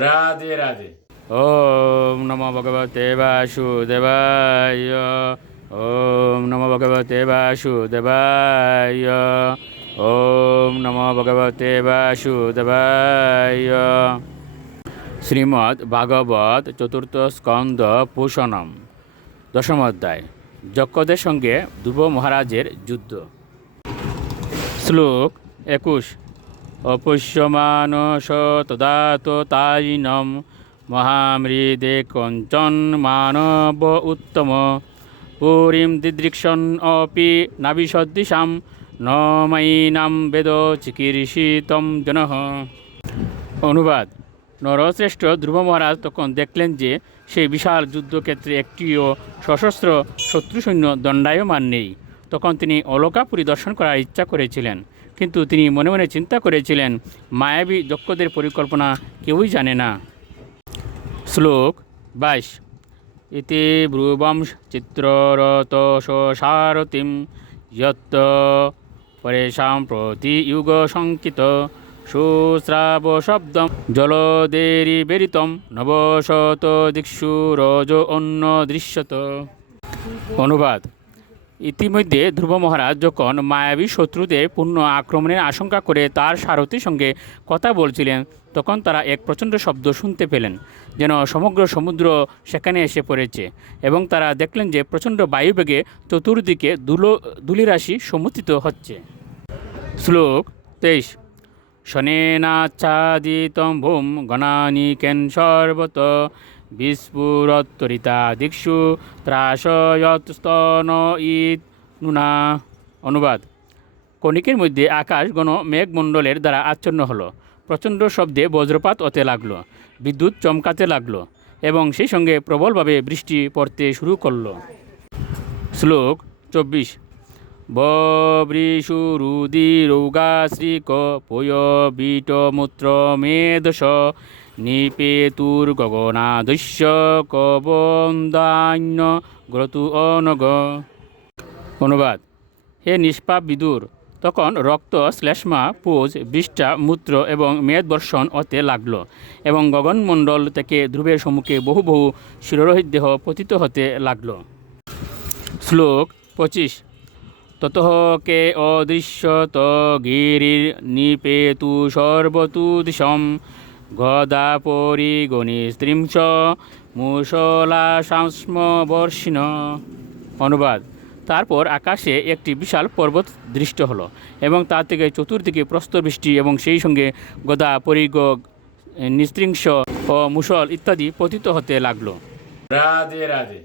রাধে রাধে। ওম নমো ভগবতে বাসুদেবায়। ওম নমো ভগবতে বাসুদেবায়। ওম নমো ভগবতে বাসুদেবায়। শ্রীমদ্ ভাগবত চতুর্থ স্কন্দ পুষণম দশম অধ্যায়। যক্ষদের সঙ্গে ধ্রুব মহারাজের যুদ্ধ। শ্লোক 21। অপুষ্যমানস তদাত তাইনম মহামৃদে কঞ্চন মানব উত্তম পুরীম দিদৃক্ষণ অপি নাবিসদৃশাম ন ময়ীনাম বেদ চিকীর্ষিতম জনঃ। অনুবাদ। নরশ্রেষ্ঠ ধ্রুব মহারাজ তখন দেখলেন যে সেই বিশাল যুদ্ধক্ষেত্রে একটিও সশস্ত্র শত্রুসৈন্য দণ্ডায়মান নেই। তখন তিনি অলকা পরিদর্শন করার ইচ্ছা করেছিলেন, কিন্তু তিনি মনে মনে চিন্তা করেছিলেন, মায়াবী যক্ষদের পরিকল্পনা কেউই জানে না। শ্লোক 22। ইতি ব্রুবংশ চিত্ররত সারথিম যত্ত পরেশাম প্রতি যুগ সংকিত সুশ্রাব শব্দম জলদেরি বেরিতম নবশত দিক্ষু রজ অন্য দৃশ্যত। অনুবাদ। ইতিমধ্যে ধ্রুব মহারাজ যখন মায়াবী শত্রুদের পূর্ণ আক্রমণের আশঙ্কা করে তার সারথীর সঙ্গে কথা বলছিলেন, তখন তারা এক প্রচণ্ড শব্দ শুনতে পেলেন, যেন সমগ্র সমুদ্র সেখানে এসে পড়েছে, এবং তারা দেখলেন যে প্রচণ্ড বায়ুবেগে চতুর্দিকে ধূলিরাশি সমুত্থিত হচ্ছে। শ্লোক 23। শনেনাচ্ছাদিতম ভূম গণানিকেন সর্বত বিস্ফুরত্বরিতা দিক্ষু ত্রাসয়স্তন ইত নুনা। অনুবাদ। কণিকের মধ্যে আকাশ ঘন মেঘমণ্ডলের দ্বারা আচ্ছন্ন হলো, প্রচণ্ড শব্দে বজ্রপাত হতে লাগলো, বিদ্যুৎ চমকাতে লাগলো, এবং সেই সঙ্গে প্রবলভাবে বৃষ্টি পড়তে শুরু করলো। শ্লোক 24। বৃষুরুদিরৌগাশ্রিক পয় বিট মূত্র মেদস নিপেতুর গগনাদস্য কবন্দান্য গ্রতু অনগ। অনুবাদ। হে নিষ্পাপ বিদুর, তখন রক্ত, শ্লেষ্মা, পুজ, বিষ্ঠা, মূত্র এবং মেদ বর্ষণ হতে লাগলো, এবং গগনমণ্ডল থেকে ধ্রুবের সম্মুখে বহু বহু শিরোরোহিত দেহ পতিত হতে লাগলো। শ্লোক 25। ততঃ কে অদৃশ্যত গিরির নিপেতু সর্বতু দিশম গদা পরিগণিস্ত্রিংশ মুসলা শাস্ম বর্ষিণ। অনুবাদ। তারপর আকাশে একটি বিশাল পর্বত দৃষ্ট হলো, এবং তা থেকে চতুর্দিকে প্রস্তরবৃষ্টি এবং সেই সঙ্গে গদা, পরিগ, নিস্ত্রিংশ ও মুসল ইত্যাদি পতিত হতে লাগলো। রাধে রাধে।